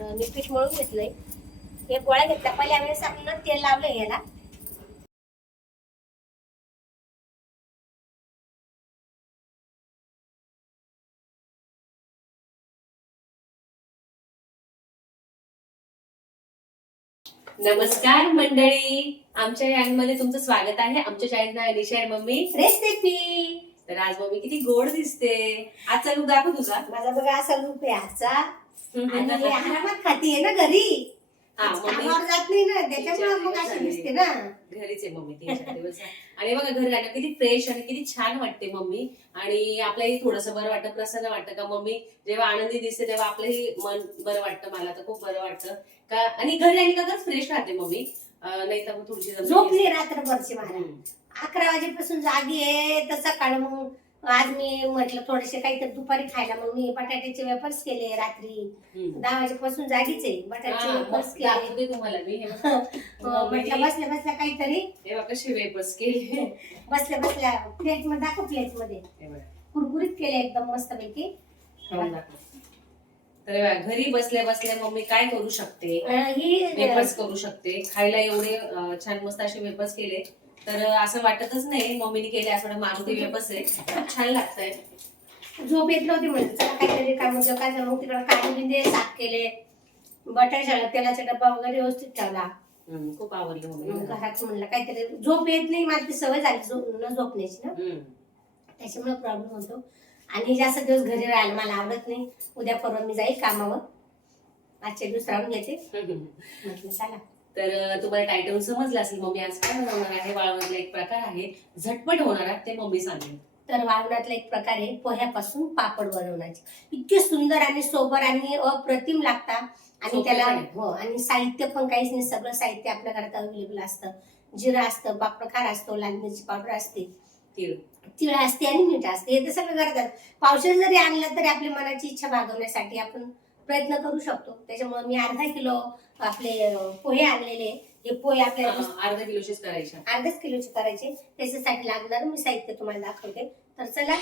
मी पीठ मळून घेतलंय. एक गोळा घेतला. पहिल्या वेळेस आपण तेल लावलंय याला. नमस्कार मंडळी, आमच्या चॅनलमध्ये तुमचं स्वागत आहे. आमच्या चॅनल नाव निशा मम्मी रेसिपी. तर आज मम्मी किती गोड दिसते. आजचा लुक दाखव तुझा. माझा बघा असा लूक आहे आजचा. आणि आरामात खातीये ना घरी. कामावर जात नाही ना, त्याच्यामुळे मग अशी दिसते ना. घरीच आहे मम्मी 3-4 दिवस. आणि बघा घरी आलं किती फ्रेश आणि किती छान वाटते मम्मी. आणि आपल्याही थोडंसं बरं वाटतं, प्रसन्न वाटतं का मम्मी जेव्हा आनंदी दिसते तेव्हा आपलंही मन बरं वाटतं. मला तर खूप बरं वाटतं का. आणि घरी आली का फ्रेश राहते मम्मी. नाही तर मग थोडीशी झोपली रात्रभरची. मला 11 वाजेपासून जागी आहे. तर सकाळ मग आज मी म्हटलं थोडेसे काहीतरी दुपारी खायला, मग मी बटाट्याचे वेफर्स केले. रात्री 10 वाजेपासून जागीच आहे. बटाट्याचे वेफर्स केले तुम्हाला मी. म्हटलं बसल्या बसल्या काहीतरी कसे वेफर्स केले. बसल्या बसल्या प्लेट मध्ये दाखव. प्लेट मध्ये कुरकुरीत केले एकदम मस्त पैकी. तर घरी बसल्या बसल्या मम्मी काय करू शकते. ही वेफर्स करू शकते. खायला एवढे छान मस्त असे वेफर्स केले तर असं वाटतच नाही मम्मीने केले असं. मारुती वेफर्स आहे, खूप छान लागतंय. झोप येत नव्हती म्हणजे चला काहीतरी काम होतं काय. मग तिकडे काढून बिंदे साफ केले. बटाट्याला तेलाचा डब्बा वगैरे व्यवस्थित ठेवला. खूप आवडलं मम्मी. घरात म्हणलं काहीतरी. झोप येत नाही, मला ती सवय झाली न झोपण्याची ना, त्याच्यामुळे प्रॉब्लेम होतो. आणि जास्त दिवस घरी राहायला मला आवडत नाही. उद्या परवा मी जाईल कामावर. आजच्या दिवस राहून घेते म्हटलं चला. तर तुम्हाला टायटल समजलं असेल मम्मी आज काय बनवणार आहे. वाळवणातला एक प्रकार आहे, झटपट होणार ते मम्मी सांगेल. तर वाळवणातला एक प्रकार आहे पोह्यापासून पापड बनवण्याचे. इतके सुंदर आणि सोबर आणि अप्रतिम लागतात. आणि त्याला आणि साहित्य पण काहीच नाही. सगळं साहित्य आपल्या घरात अवेलेबल असतं. जिरं असतं, पापड असतो, लाल मिरची पावडर असते, तिळ असते आणि मीठ असते. हे तर सगळं घरात. पावशेर जरी आणलं तरी आपल्या मनाची इच्छा भागवण्यासाठी आपण प्रयत्न करू शकतो. त्याच्यामुळे मी अर्धा किलो आपले पोहे आणलेले. हे पोहे आपल्याला अर्धा किलोचेच करायचे. अर्धाच किलोचे करायचे. त्याच्यासाठी लागणार मी साहित्य तुम्हाला दाखवते. तर चला.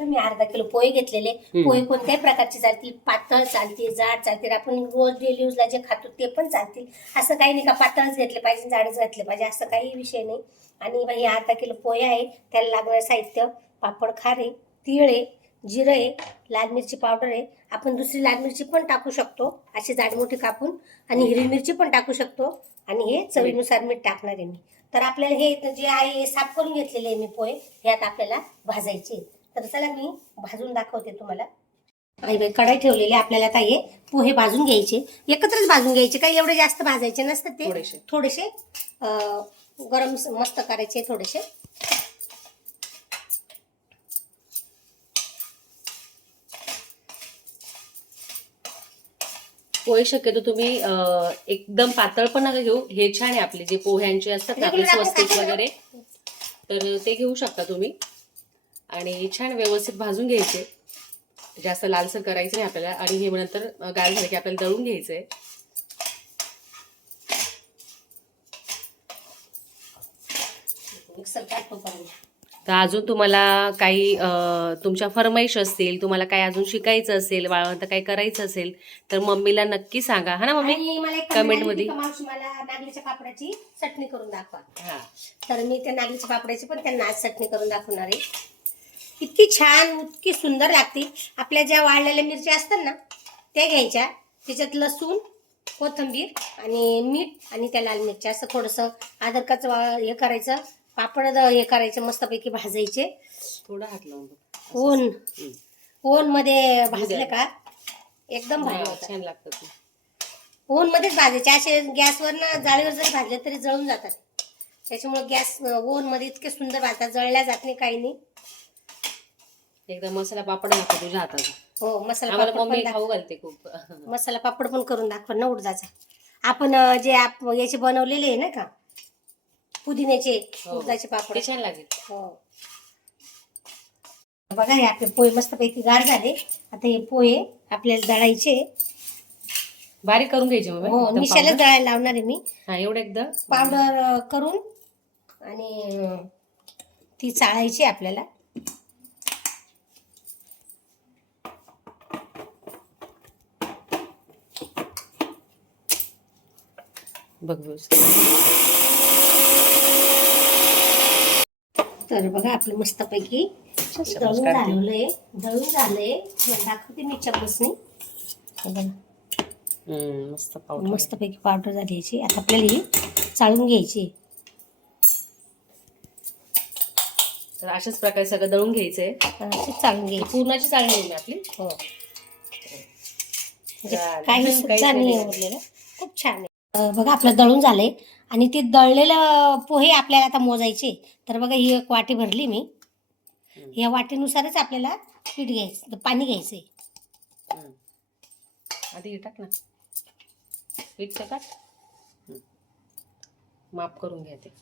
मी अर्धा किलो पोहे घेतलेले. पोहे कोणत्याही प्रकारचे चालतील. पातळ चालतील, जाड चालतील. आपण रोज डेली यूजला जे खातो ते पण चालतील. असं काही नाही का पातळच घेतले पाहिजे जाडच घातले पाहिजे असं काही विषय नाही. आणि हे अर्धा किलो पोहे आहे. त्याला लागणारं साहित्य पापड खारे, तीळ आहे, जिरं आहे, लाल मिरची पावडर आहे. आपण दुसरी लाल मिरची पण टाकू शकतो अशी जाड मोठी कापून. आणि हिरवी मिरची पण टाकू शकतो. आणि हे चवीनुसार मीठ टाकणार आहे मी. तर आपल्याला हे जे आहे हे साफ करून घेतलेले आहे मी पोहे. हे आता आपल्याला भाजायचे. तर चला मी भाजून दाखवते तुम्हाला. आणि कढाई ठेवलेली आपल्याला आता हे पोहे भाजून घ्यायचे. एकत्रच भाजून घ्यायचे. काही एवढे जास्त भाजायचे नसतात ते. थोडेसे गरम मस्त करायचे थोडेसे. पोहे शक्यतो तुम्ही एकदम पातळ पण नका घेऊ. हे छान आहे आपले जे पोह्यांचे असतात ना आपले स्वस्तिक वगैरे, तर ते घेऊ शकता तुम्ही. आणि छान व्यवस्थित भाजून घ्यायचे. जास्त लालसर करायचं नाही आपल्याला. आणि हे नंतर गार झालं की आपल्याला दळून घ्यायचंय. तर अजून तुम्हाला काही तुमच्या फरमाईश असतील, तुम्हाला काय अजून शिकायचं असेल, वाळवंत काय करायचं असेल तर मम्मीला नक्की सांगा. हा ना मम्मी, कमेंट मध्ये. मला नागलीच्या पापडाची चटणी करून दाखवा. तर मी त्या नागलीच्या पापडाची पण त्यांना आज चटणी करून दाखवणार आहे. इतकी छान इतकी सुंदर लागते. आपल्या ज्या वाळलेल्या मिरच्या असतात ना त्या घ्यायच्या. त्याच्यात लसूण, कोथिंबीर आणि मीठ आणि त्या लाल मिरच्या असं थोडंसं अद्रकाचं हे करायचं. पापड हे करायचे मस्तपैकी भाजायचे. थोडा हात ओन लावून ओन मध्ये भाजले का एकदम भारी होतात. छान लागतात. ओन मध्येच भाजायचे. असे गॅसवर ना जाळीवर जरी भाजले तरी जळून जातात. त्याच्यामुळे गॅस ओन मध्ये इतके सुंदर भाजतात. जळल्या जात नाही काही नाही. एकदा मसाला पापड दाखव तुझ्या हाताचा. हो मसाला पापड मम्मी खाऊ घालते खूप. मसाला पापड पण करून दाखवा ना उडदाचा. आपण जे याचे बनवलेले आहे ना का पुदिन्याचे उडदाचे पापड छान लागेल. हो बघा हे आपले पोहे मस्तपैकी गार झाले. आता हे पोहे आपल्याला दळायचे. बारीक करून घ्यायचे. हो निशाला दळायला लावणार आहे मी. एवढं एकदा पावडर करून आणि ती चाळायची आपल्याला. बघ व्यवस्थित. तर बघा आपलं मस्तपैकी शाबास दळून काढते. झालेलं आहे. दळून झालंय. तुम्हाला दाखवते मी चम्मचनी. हे बघा. मस्त पावडर. मस्तपैकी पावडर झाली याची. आता आपल्याला ही चाळून घ्यायची. तर अशाच प्रकारे सगळं दळून घ्यायचंय. अशी चाळून घ्यायची. पूर्णाची चाळणी आहे आपली. हो. म्हणजे काही सुद्धा नाही उरलेलं. खूप छान आहे. बघा आपलं दळून झालंय आणि ते दळलेलं पोहे आपल्याला आता मोजायचे. तर बघा ही एक वाटी भरली मी. या वाटीनुसारच आपल्याला पीठ घ्यायचं, पाणी घ्यायचंय. आधी हे टाक ना, पीठ टाक. माप करून घ्या ते.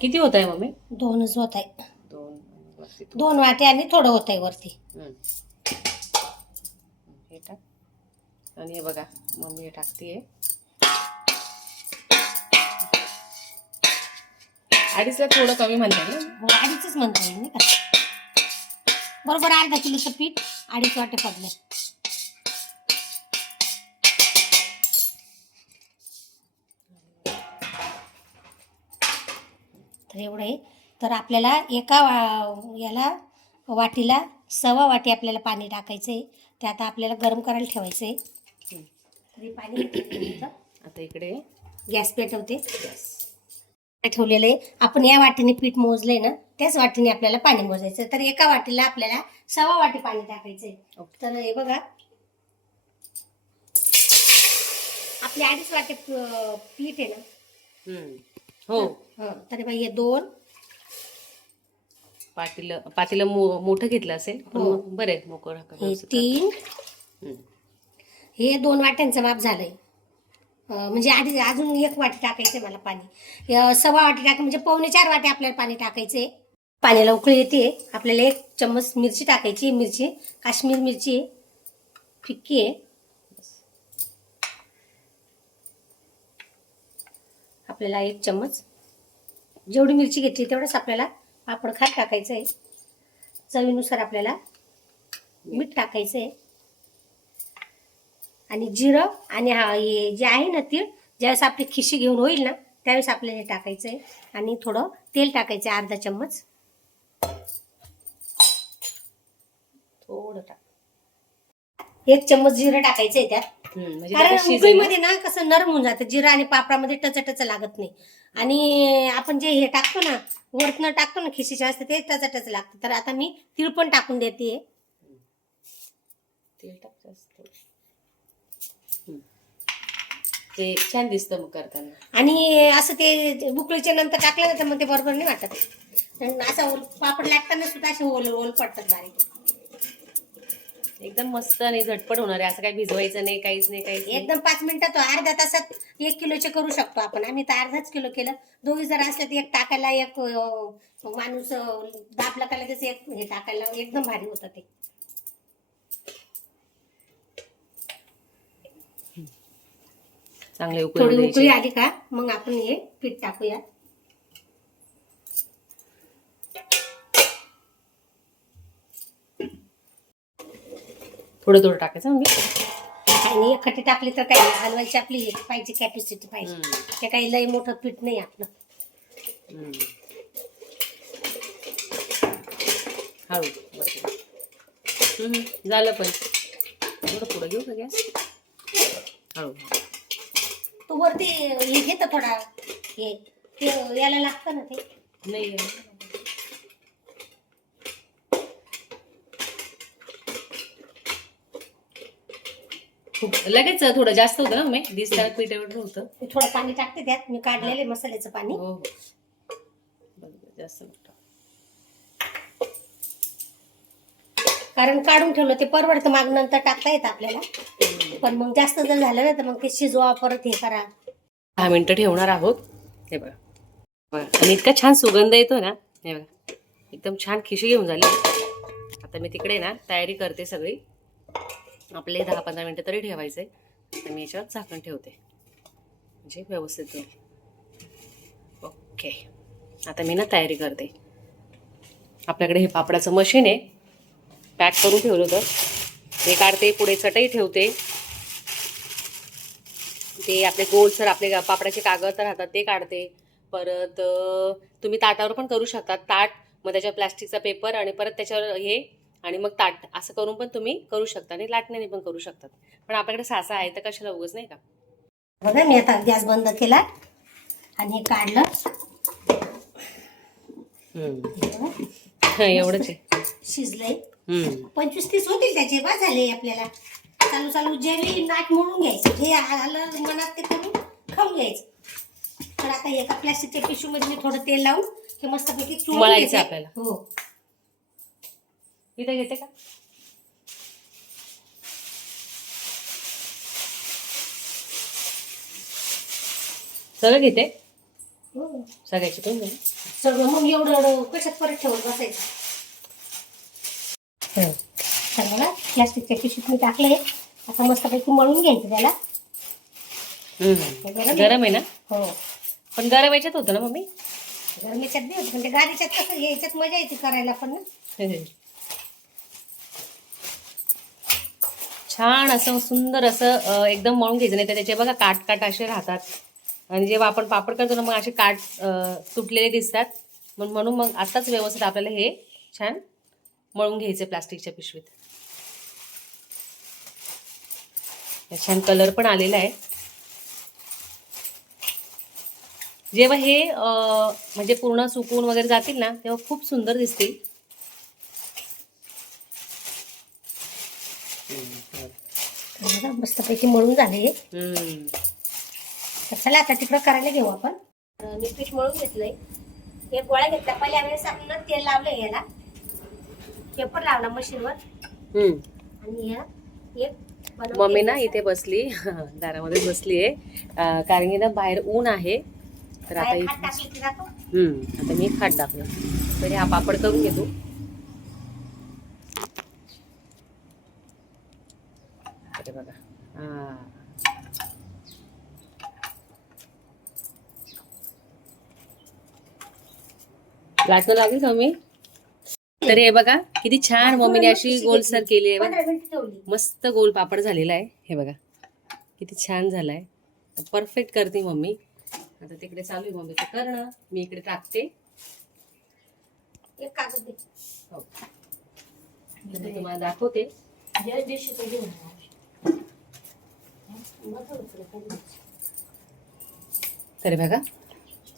किती होत आहे मम्मी? 2च होत आहे. 2 वाटी आणि थोडं होत आहे वरती. हे टाक. आणि हे बघा मम्मी हे टाकतीये. 2.5ला थोडं कमी म्हणते ना. हो 2.5च म्हणता येईल नाही का. बरोबर अर्धा किलोचं पीठ 2.5 वाटे पडले. तर एवढं आहे. तर आपल्याला एका याला वाटीला 1.25 वाटी आपल्याला पाणी टाकायचं आहे. ते आता आपल्याला गरम करायला ठेवायचं आहे. तरी पाणी आता इकडे गॅस पेटवते. ठेवलेलं आहे. आपण या वाटीने पीठ मोजलंय ना, त्याच वाटीने आपल्याला पाणी मोजायचं. तर एका वाटीला आपल्याला 1.25 वाटी पाणी टाकायचंय. तर हे बघा आपले 2.5 वाटी पीठ आहे ना. हो. तर बघा हे 2 पातीला मोठं घेतलं असेल पण हो. बरे मोकळं. हे 3 हे 2 वाट्यांचं माप झालंय. म्हणजे आधी अजून 1 वाटी टाकायचंय मला पाणी. 1.25 वाटी टाक म्हणजे 4.25 वाटी आपल्याला पाणी टाकायचंय. पाण्याला उकळी येते. आपल्याला 1 चम्मच मिरची टाकायची. मिरची काश्मीर मिरची फिक्की आहे. आपल्याला 1 चम्मच जेवढी मिरची घेतली तेवढंच आपल्याला पापड खात टाकायचं आहे. चवीनुसार आपल्याला मीठ टाकायचं आहे. आणि जिरं आणि हे जे आहे ना तीळ, ज्यावेळेस आपली खिशी घेऊन होईल ना त्यावेळेस आपल्याला हे टाकायचं आहे. आणि थोडं तेल टाकायचं आहे. अर्धा चम्मच थोडं टाक. 1 चम्मच जिरं टाकायचं आहे त्यात. कारण उकळीमध्ये ना कसं नरम होऊन जातं जिरं आणि पापडामध्ये टच लागत नाही. आणि आपण जे हे टाकतो ना वरतनं टाकतो ना खिशीच्या असतं ते टच लागतं. तर आता मी तीळ पण टाकून देते. तेल टाक जास्त. ते छान दिसतं मग करताना. आणि असं ते उकळीच्या नंतर टाकलं ना तर मग ते बरोबर नाही वाटत. असा पापड लाटताना सुद्धा असे ओल पडतात बारीक. एकदम मस्त आणि झटपट होणार आहे. असं काही भिजवायचं नाही, काहीच नाही. एकदम 5 मिनिटात अर्ध्या तासात 1 किलोचे करू शकतो आपण. आम्ही तर अर्धाच किलो केलं. दोघी जर असले तर 1 टाकायला 1 माणूस दाबला का लगेच 1 हे टाकायला एकदम भारी होतं ते. चांगले थोडी उकळी आली का मग आपण हे पीठ टाकूया. थोडं टाकायचं म्हणजे आणि एकखटी टाकली तर काय हलवायची आपली हे पाहिजे कॅपॅसिटी पाहिजे. ते काही लई मोठं पीठ नाही आपलं. हळू झालं पण थोडं पुढं घेऊ का गॅस. हळू तू वरती हे घेत थोडा हे ते याला लागतं ना ते नाही. लगेच थोडं जास्त होतं ना मी दिसताना पीठ एवढं होतं. थोडं पाणी टाकते त्यात मी काढलेले मसाल्याचं पाणी. हो जास्त कारण काढून ठेवलं ते परवडतं. माग नंतर टाकता येतं आपल्याला. पण मग जास्त जर झालं ना तर मग ते शिजवा परत हे करा. 10 मिनिटं ठेवणार आहोत. हे बघा आणि इतका छान सुगंध येतो ना. हे बघा एकदम छान खिशी घेऊन झाली. आता मी तिकडे ना तयारी करते सगळी. आपले 10-15 मिनिटं तरी ठेवायचे. तर मी याच्यावर झाकण ठेवते म्हणजे व्यवस्थित होईल. ओके आता मी ना तयारी करते. आपल्याकडे हे पापडाचं मशीन आहे. पॅक करून ठेवलं होतं ते काढते. पुढे चटई ठेवते. ते आपले गोलसर आपले पापडाचे कागद राहतात ते काढते. परत तुम्ही ताटावर पण करू शकता. ताट, मग त्याच्यावर प्लास्टिकचा पेपर आणि परत त्याच्यावर हे आणि मग ताट, असं करून पण तुम्ही करू शकता आणि लाटण्याने पण करू शकतात. पण आपल्याकडे सासा आहे तर कशाला उगाच, नाही का. बघा मी आता गॅस बंद केला आणि हे काढलं. एवढंच आहे. शिजलंय. 25-30 होतील त्याचे, बस झाले आपल्याला. चालू चालू जेवी नाट मोडून घ्यायचं, जे आलं मनात ते करून खाऊन घ्यायचं. तर आता एका प्लास्टिकच्या पिशवीमध्ये मी थोडं तेल लावून ते मस्तपैकी चोळून मळायचं घ्यायचं आपल्याला. हो. इथे घेते का? सगळं घेते. हो. सगळ्याची पण घेते. सगळं मग एवढं कशात परत ठेवत बसायचं. तर बघा प्लास्टिकच्या पिशवीत मी टाकलंय. आता मस्तपैकी मळून घ्यायचं त्याला. गरम आहे ना? हो. पण गरम याच्यात होतं ना मम्मी? गरम याच्यात बी होतं, पण ते गाडीच्यात कसं याच्यात मजा येते करायला पण ना. छान असं सुंदर असं एकदम मळून घ्यायचं. नाही तर त्याचे बघा काट काट असे राहतात आणि जेव्हा आपण पापड करतो ना मग असे काट तुटलेले दिसतात. म्हणून मग आताच व्यवस्थित आपल्याला हे छान मळून घ्यायचे प्लास्टिकच्या पिशवीत. छान कलर पण आलेला आहे. जेव्हा हे म्हणजे पूर्ण सुकून वगैरे जातील ना तेव्हा खूप सुंदर दिसतील. मस्तपैकी मळून झाले. तर चला आता तिकडं करायला घेऊ आपण. मी पीठ मळून घेतलंय. एक गोळा घेतला. पहिल्या वेळेस आपण तेल लावलंय, याला पेपर लावला मशीनवर आणि एक मम्मी ना इथे बसली, दारामध्ये बसली आहे. कारण की ना बाहेर ऊन आहे. तर आता आता मी खाट टाकलं. तर हा पापड करून घेतो. अरे बघा, लाटू लागेल का मी? तर हे बघा किती छान मम्मीने अशी गोलसर केली आहे. मस्त गोल पापड झालेला आहे. हे बघा किती छान झालाय. परफेक्ट करते मम्मी. आता तिकडे चालू आहे मम्मीचं करणं, मी इकडे टाकते. एक कागद दे. हो, तुम्हाला दाखवते. तर बघा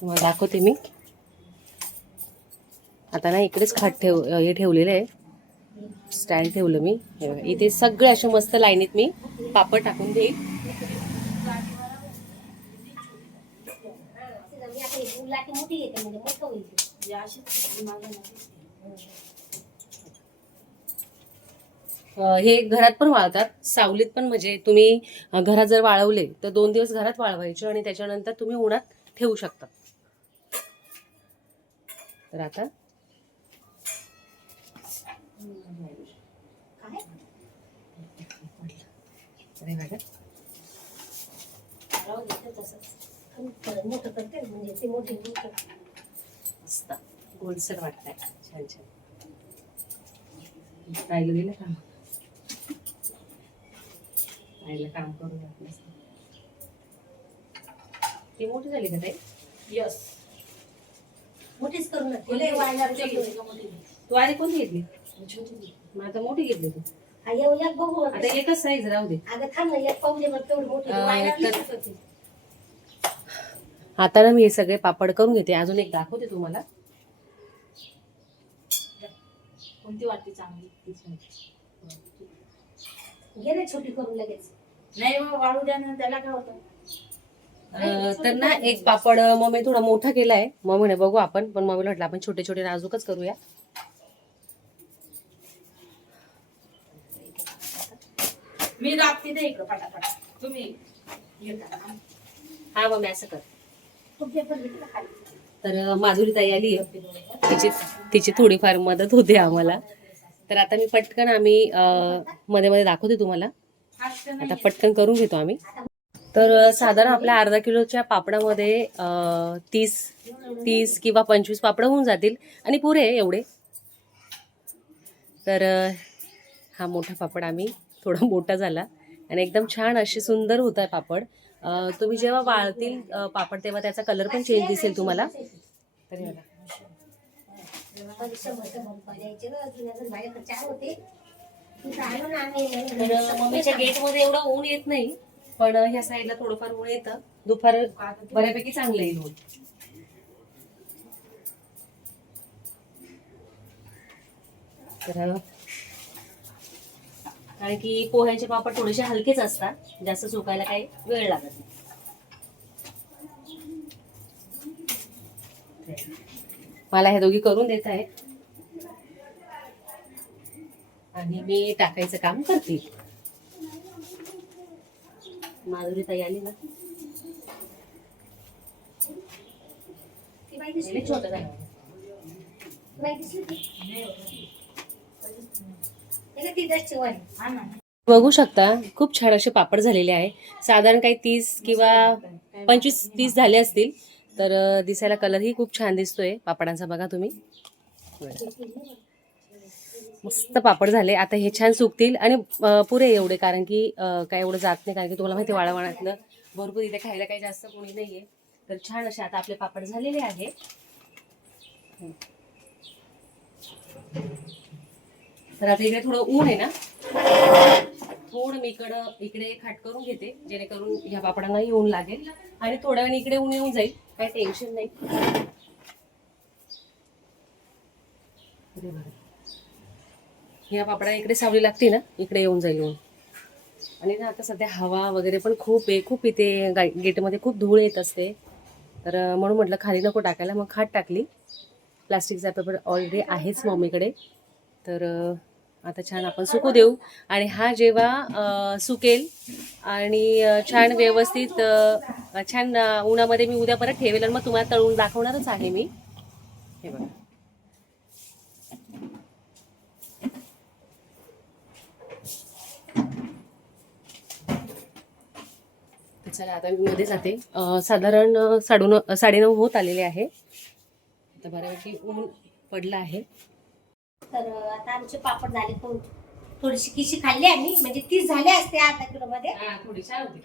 तुम्हाला दाखवते मी. आता ना इकडेच खाट हे ठेवलेलं आहे, स्टँड ठेवलं मी. हे बघा इथे सगळे असे मस्त लाईनीत मी पापड टाकून देईल. हे घरात पण वाळतात, सावलीत पण. म्हणजे तुम्ही घरात जर वाळवले तर 2 दिवस घरात वाळवायचे आणि त्याच्यानंतर तुम्ही उन्हात ठेवू शकता. तर आता अरे बघा मस्त गोलसर वाटतंय. छान छान राहिलं गेलं काम. राहिलं काम करून घातलं. ती मोठी झाली का ताई? यस, मोठीच करू नका. तू आधी कोणती घेतली? मग आता मोठी घेतली तू. बघू आता एकच साईज राहू दे. आता ना मी हे सगळे पापड करून घेते. अजून एक दाखवते तुम्हाला. कोणती वाटते चांगली? घे रे छोटी करून लगेच. नाही मग वाळू द्या ना, त्याला काय होतं. तर ना एक पापड मम्मी थोडा मोठा केलाय. मग म्हणे बघू आपण, पण मम्मीला म्हटलं आपण छोटे छोटे नाजूकच करूया. मी दाबते ते इकडं पटापट. तुम्ही हा मम्मी असं कर. तर माधुरी ताई आली, तिची थोडीफार मदत होते आम्हाला. तर आता मी पटकन आम्ही मध्ये मध्ये दाखवते तुम्हाला. आता पटकन करून घेतो आम्ही. तर साधारण आपल्या अर्धा किलोच्या पापडामध्ये 30 किंवा 25 पापड होऊन जातील आणि पुरे एवढे. तर हा मोठा पापड आम्ही थोडा मोठा झाला आणि एकदम छान अशी सुंदर होत आहे पापड. तुम्ही जेव्हा वाळतील पापड तेव्हा त्याचा कलर पण चेंज दिसेल तुम्हाला. तर हे बघा. तर मम्मीच्या गेटमध्ये एवढं ऊन येत नाही, पण ह्या साईडला थोडंफार ऊन येतं. दुपार बऱ्यापैकी चांगलं येईल ऊन. तर कारण की पोह्यांचे पापड थोडेसे हलकेच असतात, जास्त सुकायला काही वेळ लागत नाही. मला हे दोघी करून देत आहेत आणि मी टाकायचं काम करते. माधुरी ताई आली ना, छोटं झालं. बघू शकता खूप छान असे पापड झालेले आहे. साधारण काही 30 किंवा 25-30 झाले असतील. तर दिसायला कलरही खूप छान दिसतोय पापडांचा. बघा तुम्ही, मस्त पापड झाले. आता हे छान सुकतील आणि पुरे एवढे, कारण की काय एवढं जात नाही, कारण की तुम्हाला माहिती वाळवणातलं भरपूर इथे खायला काही जास्त कोणी नाहीये. तर छान असे आता आपले पापड झालेले आहे. तर आता इकडे थोडं ऊन आहे ना, थोडं मी इकडे खाट करून घेते, जेणेकरून ह्या पापडांनाही ऊन लागेल आणि थोड्या वेळ इकडे ऊन येऊन जाईल, काही टेन्शन नाही. ह्या पापडा इकडे सावली लागते ना, इकडे येऊन जाईल ऊन. आणि ना आता सध्या हवा वगैरे पण खूप आहे, खूप इथे गेटमध्ये खूप धूळ येत असते. तर म्हणून म्हटलं खाली नको टाकायला, मग खाट टाकली. प्लास्टिकचा पेपर ऑलरेडी आहेच मम्मीकडे. तर आता छान आपण सुकू देऊ. आणि हा जेव्हा सुकेल आणि छान व्यवस्थित छान उन्हामध्ये मी उद्या परत ठेवेल आणि मग तुम्हाला तळून दाखवणारच आहे मी. हे बघा, चला आता मी मध्ये जाते. साधारण 9:30 होत आलेले आहे. आता बऱ्यापैकी ऊन पडलं आहे. तर आता आमचे पापड झाले, थोडीशी किशी खाल्ली आम्ही, म्हणजे 30 झाले असते अर्धा किलो मध्ये. थोडी छान होती.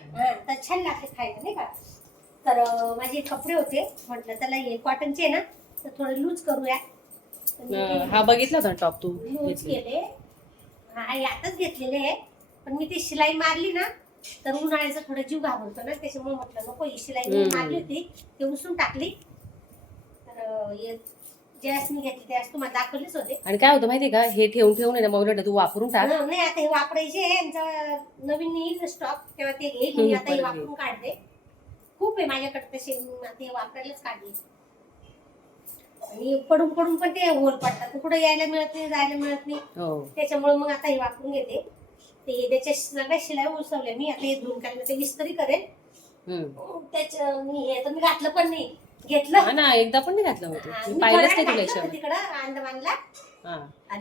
तर छान लागते खायला नाही का. तर माझे कपडे होते, म्हटलं त्याला हे कॉटनचे ना, तर थोडे लूज करूया. हा बघितला होता टॉप तू लूज केले. हा आताच घेतलेले आहे, पण मी ती शिलाई मारली ना, तर उन्हाळ्याचा थोडा जीव घाबरतो ना, त्याच्यामुळे म्हटलं नको. ही शिलाई मारली होती, ते उसून टाकली. तर ज्यास मी घेतली त्यास तुम्हाला दाखवलेच होते. आणि काय होतं माहितीये का, हे ठेवून आहे ना, मग तू वापरून टाक. नाही, आता हे वापरायचे, यांचा नवीन येईल स्टॉक, तेव्हा ते घेईल मी. आता हे वापरून काढते. खूप आहे माझ्याकडे तसे, आता हे वापरायलाच काढले. आणि पडून पडून पण ते होल पडतात, कुठे यायला मिळत नाही, जायला मिळत नाही. त्याच्यामुळे मग आता हे वापरून घेते. ते त्याच्या सगळ्या शिलाई उसवल्या मी. आता हे धुवून काढलं, ते इस्त्री करेल. त्याच्या मी घातलं पण नाही, घेतलं ना, एकदा पण नाही घातलं होतं, मी पाहिलंच नाही तुला तिकडं अंदमानला.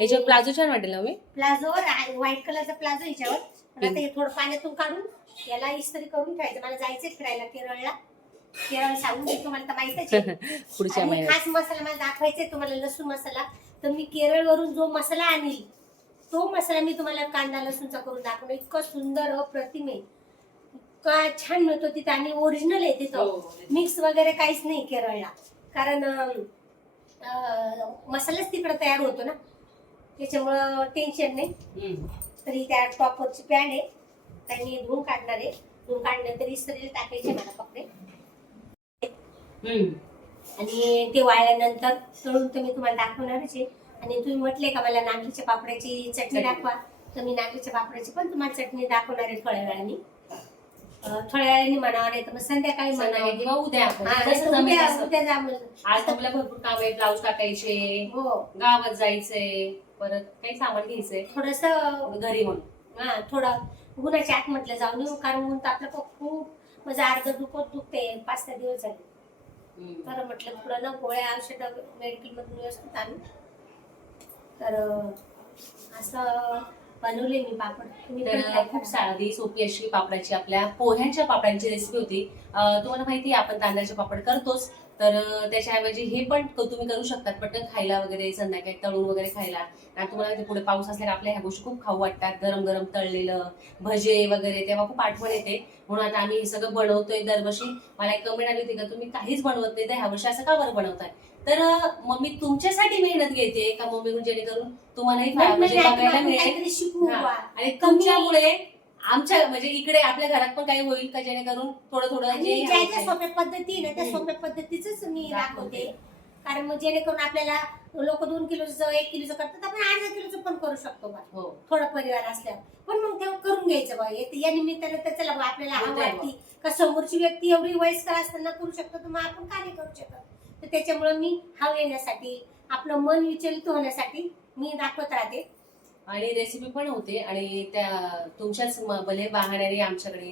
याच्यावर प्लाझो छान वाटेल ना. मी प्लाझोवर व्हाईट कलरचा प्लाझो याच्यावर. पण आता हे थोडं पाण्यातून काढून याला इस्त्री करून ठेवायचं. मला जायचंय फिरायला केरळला. केरळ सांगून देतो, तुम्हाला तर माहितच आहे. पुढच्या महिन्यात खास मसाला मला दाखवायचा तुम्हाला, लसूण मसाला. तर मी केरळ वरून जो मसाला आणील, तो मसाला मी तुम्हाला कांदा लसूणचा करून दाखवणार. इतकं सुंदर अप्रतिम आहे, इतका छान मिळतो तिथं. आणि ओरिजिनल आहे तिथं, मिक्स वगैरे काहीच नाही केरळला. कारण मसालाच तिकडे तयार होतो ना, त्याच्यामुळं टेन्शन नाही. तरी त्या टॉपवरची पॅन्ट आहे, त्यांनी धुवून काढणार आहे. धुवून काढल्यानंतर इस्त्रीला टाकायचे मला कपडे. आणि ते वाळल्यानंतर तळून तर मी तुम्हाला दाखवणारच आहे. आणि तुम्ही म्हटले का मला नागलीच्या पापडाची चटणी दाखवा, तर मी नागलीच्या पापडाची पण तुम्हाला चटणी दाखवणार आहे थोड्या वेळाने. थोड्या वेळाने म्हणावं, नाही तर मग संध्याकाळी म्हणावं किंवा उद्या. आज तुम्हाला भरपूर काम आहे, ब्लाऊज टाकायचे, हो, गावात जायचंय, परत काही सामान घ्यायचंय थोडस घरी म्हणून. थोडं उन्हाच्या आत म्हटलं जाऊन येऊ, कारण ऊन तापलं खूप. माझं अर्ध दुखते, 5-6 दिवस झाले. तर म्हटलं थोडं ना गोळ्या औषधं मेडिकल मधून व्यवस्थित आणू. तर असं बनवले मी पापड. तुम्ही खूप साधी सोपी अशी पापडाची, आपल्या पोह्यांच्या पापडांची रेसिपी होती. तुम्हाला माहिती आहे आपण तांदळाचे पापड करतोच, तर त्याच्याऐवजी हे पण तुम्ही करू शकतात पटकन खायला वगैरे, संध्याकाळी तळून वगैरे खायला. आणि तुम्हाला ते पुढे पाऊस असल्यावर आपल्या ह्या गोष्टी खूप खाऊ वाटतात, गरम गरम तळलेलं भजे वगैरे, तेव्हा खूप आठवण येते. म्हणून आता आम्ही हे सगळं बनवतोय दरवर्षी. मला एक कमेंट आली होती का तुम्ही काहीच बनवत नाही, तर ह्या वर्षी असं का बरं बनवताय? तर मम्मी तुमच्यासाठी मेहनत घेते का मम्मी, जेणेकरून तुम्हालाही म्हणजे बघायला मिळेल. काहीतरी शिकू हा. बा. आणि तुमच्यामुळे आमच्या म्हणजे इकडे आपल्या घरात पण काही होईल का, जेणेकरून थोडं थोडं आणि जे ज्या ज्या सोप्या पद्धती आहे ना त्या हम्म. सोप्या पद्धतीच मी दाखवते. दाखवते. कारण मग जेणेकरून आपल्याला लोक 2 किलोचं 1 किलोचं करतात, आपण अर्धा किलोचं पण करू शकतो बा. हो. थोडा परिवार असल्यावर पण मग तेव्हा करून घ्यायचं बा. या निमित्ताने तर चला बा, आपल्याला होतंय आवडती का समोरची व्यक्ती एवढी वयस्कर असताना करू शकतो, तर मग आपण का नाही करू शकत? तर त्याच्यामुळे मी हाव येण्यासाठी, आपलं मन विचलित होण्यासाठी मी दाखवत राहते. आणि रेसिपी पण होते. आणि त्या तुमच्याच भले बहाण्याने आमच्याकडे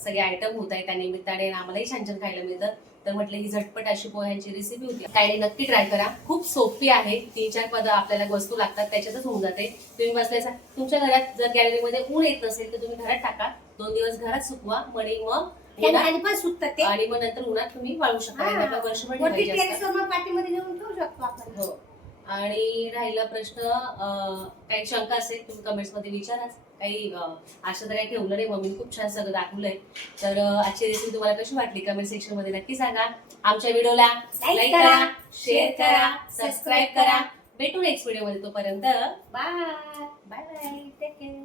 सगळे आयटम होत आहेत, त्या निमित्ताने आम्हालाही छान छान खायला मिळतं. तर म्हटलं ही झटपट अशी पोह्यांची रेसिपी होती, काही नक्की ट्राय करा. खूप सोपी आहे, 3-4 पद आपल्याला वस्तू लागतात, त्याच्यातच होऊन जाते. तुम्ही बसल्याचा तुमच्या घरात जर गॅलरीमध्ये ऊन येत नसेल तर तुम्ही घरात टाका, 2 दिवस घरात सुकवा, मग आणि पण सुटतात ते. आणि मग नंतर उन्हात तुम्ही वाळू शकता. हा. वर्षभर वरती ठेवायचे असतात. टेरेसवर मग पाठीमध्ये नेऊन ठेवू शकतो आपण. हो. आणि राहिला प्रश्न, काही शंका असेल तुम्ही कमेंट्स मध्ये विचारा. काही असं तर काही ठेवलं नाही, मम्मीने खूप छान सगळं दाखवलंय. तर आजची रेसिपी तुम्हाला कशी वाटली कमेंट सेक्शन मध्ये नक्की सांगा. आमच्या व्हिडिओला लाईक करा, शेअर करा, सबस्क्राईब करा. भेटू नेक्स्ट व्हिडिओ मध्ये. तोपर्यंत bye. Bye bye, take care.